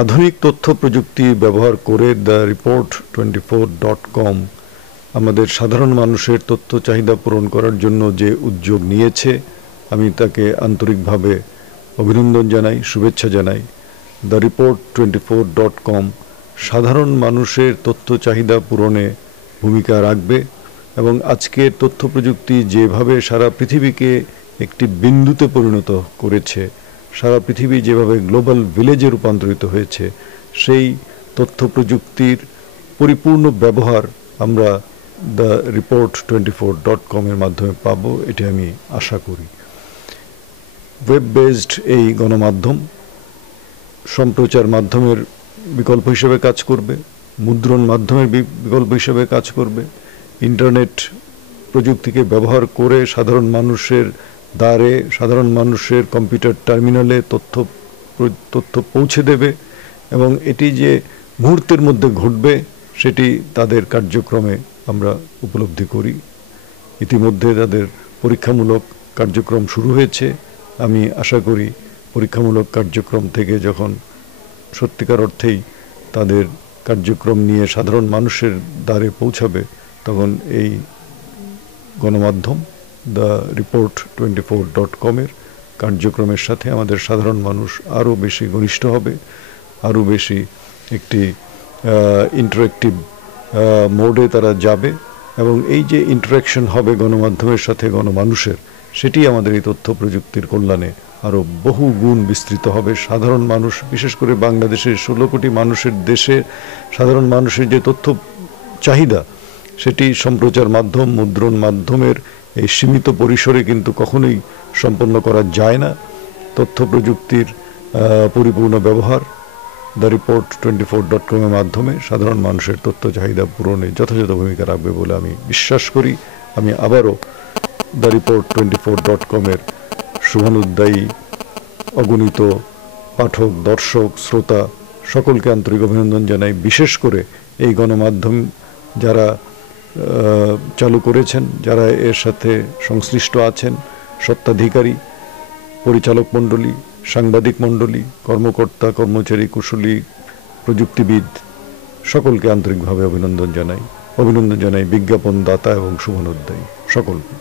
আধুনিক তথ্য প্রযুক্তি ব্যবহার করে theReport24.com আমাদের সাধারণ মানুষের তথ্য চাহিদা পূরণ করার জন্য যে উদ্যোগ নিয়েছে, আমি তাকে আন্তরিকভাবে অভিনন্দন জানাই, শুভেচ্ছা জানাই। theReport24.com সাধারণ মানুষের তথ্য চাহিদা পূরণে ভূমিকা রাখবে এবং আজকের তথ্য প্রযুক্তি যেভাবে সারা পৃথিবীকে একটি বিন্দুতে পরিণত করেছে, সারা পৃথিবী যেভাবে গ্লোবাল ভিলেজে রূপান্তরিত হয়েছে, সেই তথ্য প্রযুক্তির পরিপূর্ণ ব্যবহার আমরা theReport24.com এর মাধ্যমে পাব, এটি আমি আশা করি। ওয়েব বেসড এই গণমাধ্যম সম্প্রচার মাধ্যমের বিকল্প হিসেবে কাজ করবে, মুদ্রণ মাধ্যমের বিকল্প হিসেবে কাজ করবে, ইন্টারনেট প্রযুক্তিকে ব্যবহার করে সাধারণ মানুষের দ্বারে, সাধারণ মানুষের কম্পিউটার টার্মিনালে তথ্য পৌঁছে দেবে এবং এটি যে মুহূর্তের মধ্যে ঘটবে সেটি তাদের কার্যক্রমে আমরা উপলব্ধি করি। ইতিমধ্যে তাদের পরীক্ষামূলক কার্যক্রম শুরু হয়েছে। আমি আশা করি পরীক্ষামূলক কার্যক্রম থেকে যখন সত্যিকার অর্থেই তাদের কার্যক্রম নিয়ে সাধারণ মানুষের দ্বারে পৌঁছাবে, তখন এই গণমাধ্যম theReport24.com এর কার্যক্রমের সাথে আমাদের সাধারণ মানুষ আরও বেশি ঘনিষ্ঠ হবে, আরও বেশি একটি ইন্টারেক্টিভ মোডে তারা যাবে এবং এই যে ইন্টারাকশন হবে গণমাধ্যমের সাথে গণমানুষের, সেটি আমাদের এই তথ্য প্রযুক্তির কল্যাণে আরও বহু গুণ বিস্তৃত হবে। সাধারণ মানুষ, বিশেষ করে বাংলাদেশের 16 কোটি মানুষের দেশে সাধারণ মানুষের যে তথ্য চাহিদা, সেটি সম্প্রচার মাধ্যম, মুদ্রণ মাধ্যমের এই সীমিত পরিসরে কিন্তু কখনোই সম্পন্ন করা যায় না। তথ্য প্রযুক্তির পরিপূর্ণ ব্যবহার theReport24.com এর মাধ্যমে সাধারণ মানুষের তথ্য চাহিদা পূরণে যথাযথ ভূমিকা রাখবে বলে আমি বিশ্বাস করি। আমি আবারও theReport24.com এর শুভানুদ্দায়ী অগণিত পাঠক, দর্শক, শ্রোতা সকলকে আন্তরিক অভিনন্দন জানাই। বিশেষ করে এই গণমাধ্যম যারা চালু করেছেন, যারা এর সাথে সংশ্লিষ্ট আছেন, স্বত্বাধিকারী, পরিচালক মণ্ডলী, সাংবাদিক মণ্ডলী, কর্মকর্তা, কর্মচারী, কুশলী, প্রযুক্তিবিদ সকলকে আন্তরিকভাবে অভিনন্দন জানাই বিজ্ঞাপন দাতা এবং শুভানুদ্দায়ী সকলকে।